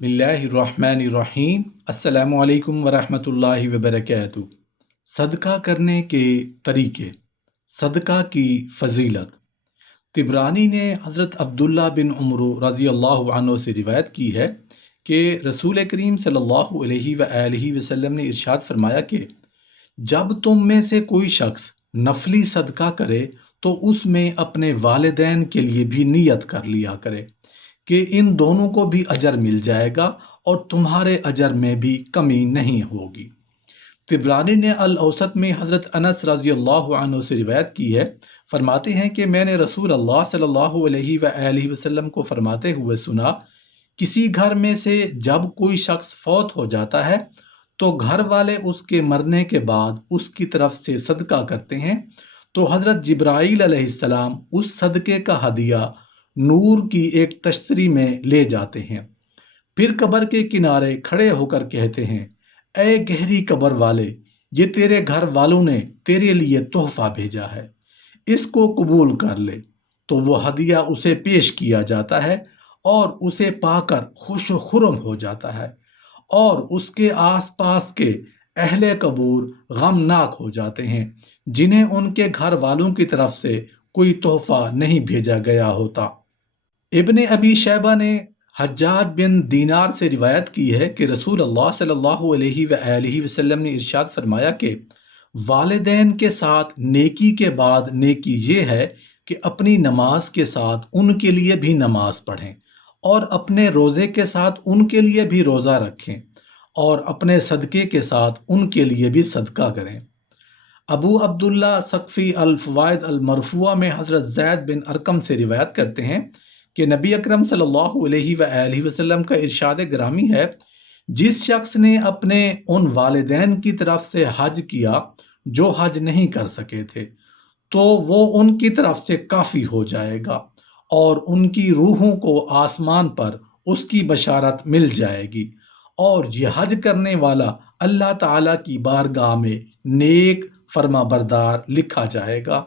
बिस्मिल्लाहिर्रहमानिर्रहीम। अस्सलामु अलैकुम वरहमतुल्लाहि वबरकातुहू। सदका करने के तरीके, सदका की फजीलत। तिबरानी ने हज़रत अब्दुल्ला बिन उमर रज़ी अल्लाह अन्हु से रिवायत की है कि रसूल करीम सल्लल्लाहु अलैहि वसल्लम ने इरशाद फरमाया कि जब तुम में से कोई शख्स नफली सदका करे तो उसमें अपने वालिदैन के लिए भी नियत कर लिया करे कि इन दोनों को भी अजर मिल जाएगा और तुम्हारे अजर में भी कमी नहीं होगी। तिबरानी ने अल औसत में हज़रत अनस रज़ी अल्लाह अन्हु से रिवायत की है। फरमाते हैं कि मैंने रसूल अल्लाह सल्लल्लाहु अलैहि वसल्लम को फरमाते हुए सुना, किसी घर में से जब कोई शख्स फौत हो जाता है तो घर वाले उसके मरने के बाद उसकी तरफ से सदका करते हैं तो हज़रत जिब्राईल अलैहिस्सलाम उस सदके का हदिया नूर की एक तश्तरी में ले जाते हैं। फिर कब्र के किनारे खड़े होकर कहते हैं, ऐ गहरी कब्र वाले, ये तेरे घर वालों ने तेरे लिए तोहफा भेजा है, इसको कबूल कर ले। तो वो हदिया उसे पेश किया जाता है और उसे पाकर खुश खुरम हो जाता है और उसके आसपास के अहले कबूर गमनाक हो जाते हैं जिन्हें उनके घर वालों की तरफ से कोई तोहफा नहीं भेजा गया होता। इब्ने अबी शैबा ने हज्जाज बिन दीनार से रिवायत की है कि रसूल अल्लाह सल्लल्लाहु अलैहि वसल्लम ने इरशाद फरमाया कि वालिदैन के साथ नेकी के बाद नेकी ये है कि अपनी नमाज के साथ उनके लिए भी नमाज पढ़ें और अपने रोज़े के साथ उनके लिए भी रोज़ा रखें और अपने सदक़े के साथ उनके लिए भी सदका करें। अबू अब्दुल्ला सकफ़ी अल फ़वाइद अल मरफ़ूआ में हज़रत ज़ैद बिन अरकम से रिवायत करते हैं कि नबी अकरम सल्लल्लाहु अलैहि वसल्लम का इरशाद ग्रामी है, जिस शख्स ने अपने उन वालिदैन की तरफ से हज किया जो हज नहीं कर सके थे तो वो उनकी तरफ से काफ़ी हो जाएगा और उनकी रूहों को आसमान पर उसकी बशारत मिल जाएगी और ये हज करने वाला अल्लाह ताला की बारगाह में नेक फर्माबरदार लिखा जाएगा।